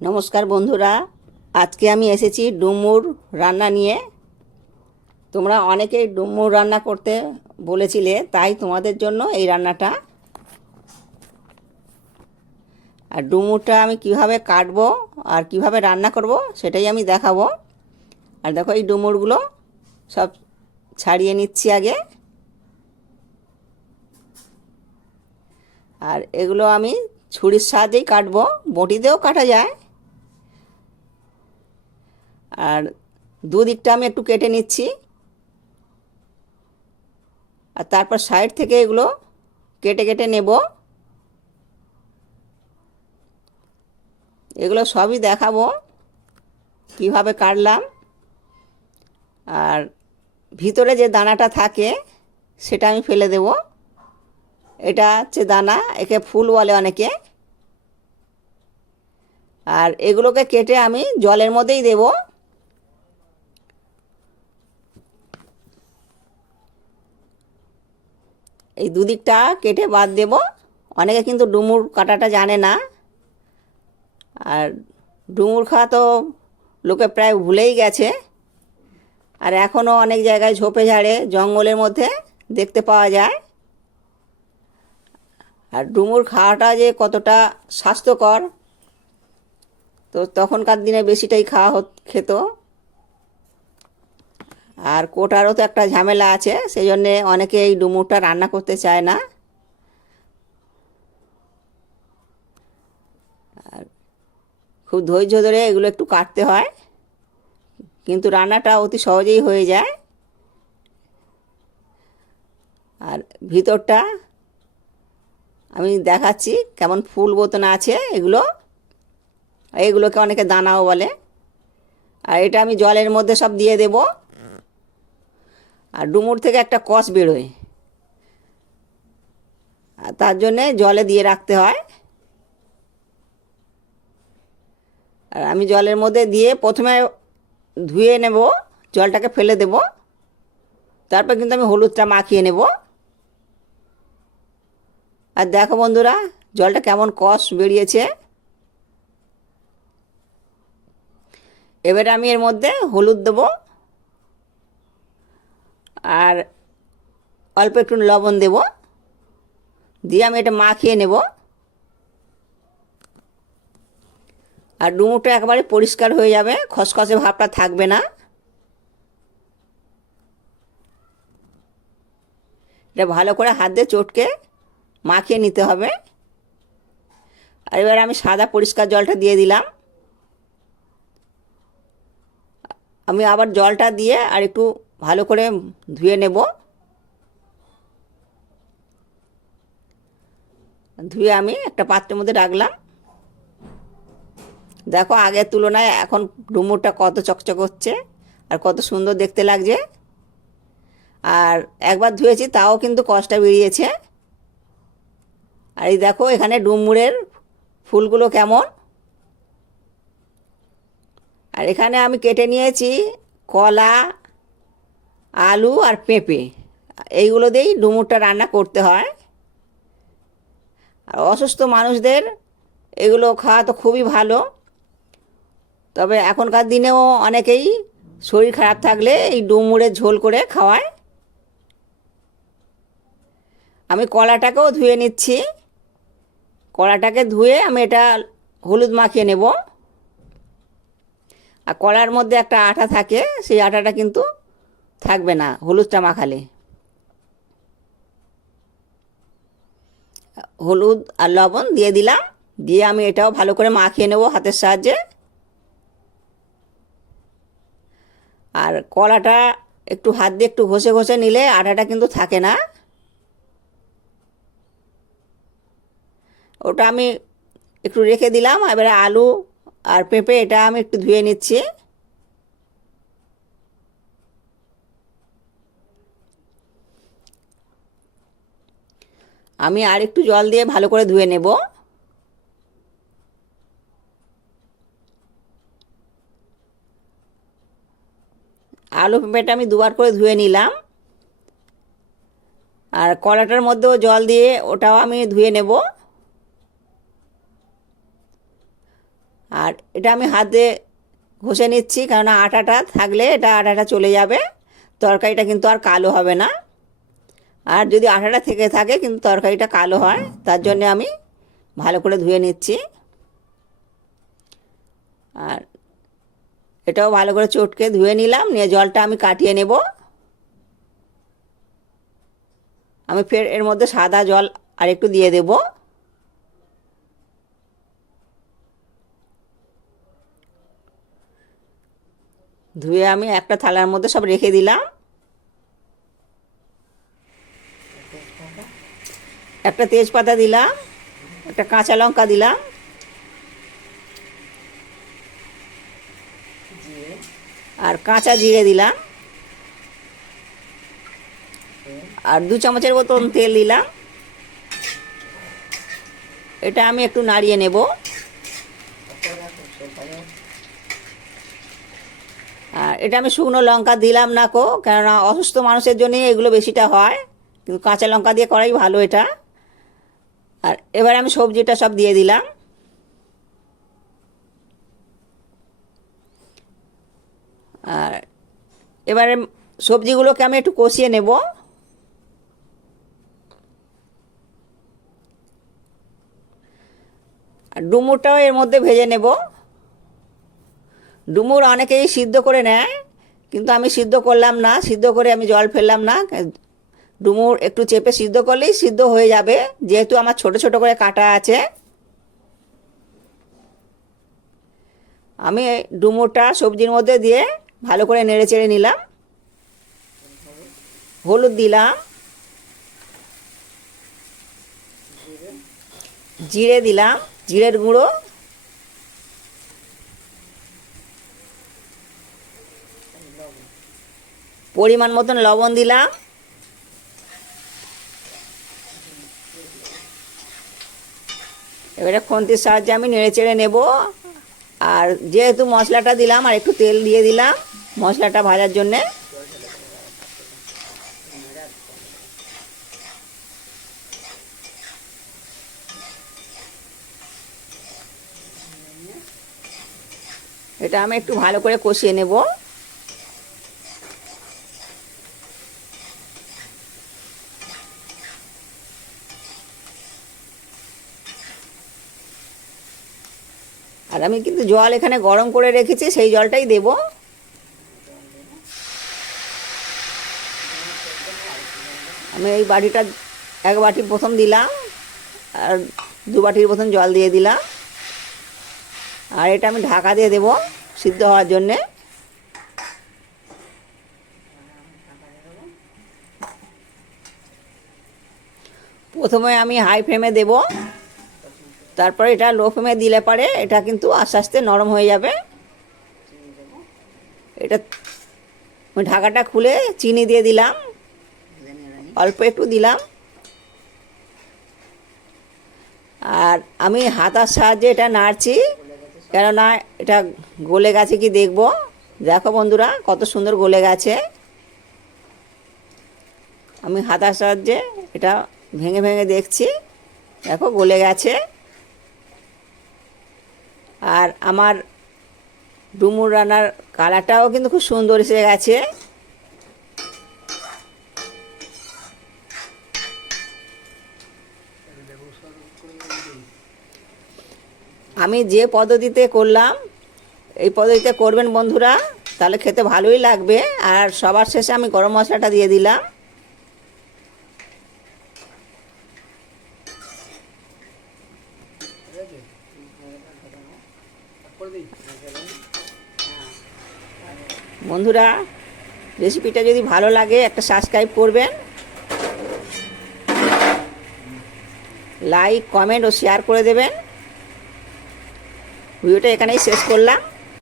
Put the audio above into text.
নমস্কার বন্ধুরা, আজকে আমি এসেছি ডুমুর রান্না নিয়ে। তোমরা অনেকেই ডুমুর রান্না করতে বলেছিলে, তাই তোমাদের জন্য এই রান্নাটা। আর ডুমুরটা আমি কীভাবে কাটবো আর কীভাবে রান্না করব সেটাই আমি দেখাবো। আর দেখো এই ডুমুরগুলো সব ছাড়িয়ে নিচ্ছি আগে। আর এগুলো আমি ছুরির সাহায্যেই কাটবো বটিতেও কাটা যায়। আর দুদিকটা আমি একটু কেটে নিচ্ছি। আর তারপর সাইড থেকে এগুলো কেটে কেটে নেব। এগুলো সবই দেখাবো কীভাবে কাটলাম। আর ভিতরে যে দানাটা থাকে সেটা আমি ফেলে দেব। এটা হচ্ছে দানা, একে ফুল বলে অনেকে। আর এগুলোকে কেটে আমি জলের মধ্যেই দেবো। এই দুদিকটা কেটে বাদ দেব। অনেকে কিন্তু ডুমুর কাটাটা জানে না। আর ডুমুর খাওয়া তো লোকে প্রায় ভুলেই গেছে। আর এখনও অনেক জায়গায় ঝোপে ঝাড়ে, জঙ্গলের মধ্যে দেখতে পাওয়া যায়। আর ডুমুর খাওয়াটা যে কতটা স্বাস্থ্যকর, তো তখনকার দিনে বেশিটাই খাওয়া হত, খেত। আর কোটারও তো একটা ঝামেলা আছে, সেই জন্যে অনেকে এই ডুমুরটা রান্না করতে চায় না। আর খুব ধৈর্য ধরে এগুলো একটু কাটতে হয়, কিন্তু রান্নাটা অতি সহজেই হয়ে যায়। আর ভিতরটা আমি দেখাচ্ছি কেমন ফুল বোতনা আছে এগুলো, এগুলোকে অনেকে দানাও বলে। আর এটা আমি জলের মধ্যে সব দিয়ে দেবো। আর ডুমুর থেকে একটা কষ বেরোয়। আর তার জন্যে জলে দিয়ে রাখতে হয়। আর আমি জলের মধ্যে দিয়ে প্রথমে ধুয়ে নেব, জলটাকে ফেলে দেব। তারপর কিন্তু আমি হলুদটা মাখিয়ে নেব। আর দেখো বন্ধুরা, জলটা কেমন কষ বেরিয়েছে। এবারে আমি এর মধ্যে হলুদ দেবো। আর অল্প একটু লবণ দেব। দিয়ে আমি এটা মাখিয়ে নেব। আর ডুমুরটা একেবারে পরিষ্কার হয়ে যাবে, খসখসে ভাবটা থাকবে না। এটা ভালো করে হাত দিয়ে চটকে মাখিয়ে নিতে হবে। আর এবার আমি সাদা পরিষ্কার জলটা দিয়ে দিলাম। আমি আবার জলটা দিয়ে আর একটু ভালো করে ধুয়ে নেব। ধুয়ে আমি একটা পাত্রের মধ্যে রাখলাম। দেখো আগের তুলনায় এখন ডুমুরটা কত চকচক হচ্ছে আর কত সুন্দর দেখতে লাগছে। আর একবার ধুয়েছি তাও কিন্তু কষ্টটা বেরিয়েছে। আর এই দেখো এখানে ডুমুরের ফুলগুলো কেমন। আর এখানে আমি কেটে নিয়েছি কলা আলু আর পেঁপে। এইগুলো দিয়েই ডুমুরটা রান্না করতে হয়। আর অসুস্থ মানুষদের এগুলো খাওয়া তো খুবই ভালো। তবে এখনকার দিনেও অনেকেই শরীর খারাপ থাকলে এই ডুমুরের ঝোল করে খাওয়ায়। আমি কলাটাকেও ধুয়ে নিচ্ছি। কলাটাকে ধুয়ে আমি এটা হলুদ মাখিয়ে নেব। আর কলার মধ্যে একটা আটা থাকে, সেই আটাটা কিন্তু থাকবে না, হলুদটা মাখালে। হলুদ আর লবণ দিয়ে দিলাম, দিয়ে আমি এটাও ভালো করে মাখিয়ে নেব হাতের সাহায্যে। আর কলাটা একটু হাত দিয়ে একটু ঘষে ঘষে নিলে আটাটা কিন্তু থাকে না। ওটা আমি একটু রেখে দিলাম, এবারে আলু আর পেঁপে এটা আমি একটু ধুয়ে নিচ্ছি। আমি আর একটু জল দিয়ে ভালো করে ধুয়ে নেব। আলু পেঁপেটা আমি দুবার করে ধুয়ে নিলাম। আর কলাটার মধ্যেও জল দিয়ে ওটাও আমি ধুয়ে নেব। আর এটা আমি হাতে ঘষে নিচ্ছি, কেননা আটাটা থাকলে এটা আটাটা চলে যাবে। তরকারিটা কিন্তু আর কালো হবে না। আর যদি আটাটা থেকে থাকে কিন্তু তরকারিটা কালো হয়, তার জন্য আমি ভালো করে ধুয়ে নিচ্ছি। আর এটাও ভালো করে চটকে ধুয়ে নিলাম, নিয়ে জলটা আমি কাটিয়ে নেব। আমি ফের এর মধ্যে সাদা জল আর একটু দিয়ে দেব। ধুয়ে আমি একটা থালার মধ্যে সব রেখে দিলাম। একটা তেজপাতা দিলাম, একটা কাঁচা লঙ্কা দিলাম। আর কাঁচা জিরে দিলাম। আর দু চামচের মতন তেল দিলাম। এটা আমি একটু নাড়িয়ে নেব। আর এটা আমি শুকনো লঙ্কা দিলাম না কো, কেননা অসুস্থ মানুষের জন্য এগুলো বেশিটা হয়। কিন্তু কাঁচা লঙ্কা দিয়ে করাই ভালো এটা। আর এবার আমি সবজিটা সব দিয়ে দিলাম। আর এবারে সবজিগুলোকে আমি একটু কষিয়ে নেব। আর ডুমুরটাও এর মধ্যে ভেজে নেব। ডুমুর অনেকেই সিদ্ধ করে নেয়, কিন্তু আমি সিদ্ধ করলাম না, সিদ্ধ করে আমি জল ফেললাম না। ডুমুর একটু চেপে সিদ্ধ করলেই সিদ্ধ হয়ে যাবে। যেহেতু আমার ছোট ছোট করে কাটা আছে। আমি ডুমুরটা সবজির মধ্যে দিয়ে ভালো করে নেড়ে চেড়ে নিলাম। হলুদ দিলাম। জিরে দিলাম, জিরের গুঁড়ো। পরিমাণ মতন লবণ দিলাম। এবারে খন্তির সাহায্যে আমি নেড়ে চেড়ে নেব। আর যেহেতু মশলাটা দিলাম, আর একটু তেল দিয়ে দিলাম মশলাটা ভাজার জন্যে। এটা আমি একটু ভালো করে কষিয়ে নেব। আর আমি কিন্তু জল এখানে গরম করে রেখেছি, সেই জলটাই দেব। আমি এই বাটিটা এক বাটি প্রথম দিলাম, আর দু বাটির প্রথম জল দিয়ে দিলাম। আর এটা আমি ঢাকা দিয়ে দেব সিদ্ধ হওয়ার জন্যে। প্রথমে আমি হাই ফ্লেমে দেব। তারপরে এটা লো ফ্লেমে দিলে পারে, এটা কিন্তু আস্তে আস্তে নরম হয়ে যাবে। এটা ঢাকাটা খুলে চিনি দিয়ে দিলাম। অল্প একটু দিলাম। আর আমি হাতার সাহায্যে এটা নাড়ছি, কেননা এটা গলে গেছে কি দেখব? দেখো বন্ধুরা, কত সুন্দর গলে গেছে। আমি হাতার সাহায্যে এটা ভেঙে ভেঙে দেখছি। দেখো গলে গেছে। আর আমার ডুমুর রান্নার কালারটাও কিন্তু খুব সুন্দর এসে গেছে। আমি যে পদ্ধতিতে করলাম, এই পদ্ধতিতে করবেন বন্ধুরা, তাহলে খেতে ভালোই লাগবে। আর সবার শেষে আমি গরম মশলাটা দিয়ে দিলাম। বন্ধুরা রেসিপিটা যদি ভালো লাগে, একটা সাবস্ক্রাইব করবেন। লাইক কমেন্ট ও শেয়ার করে দেবেন। ভিডিওটা এখানেই শেষ করলাম।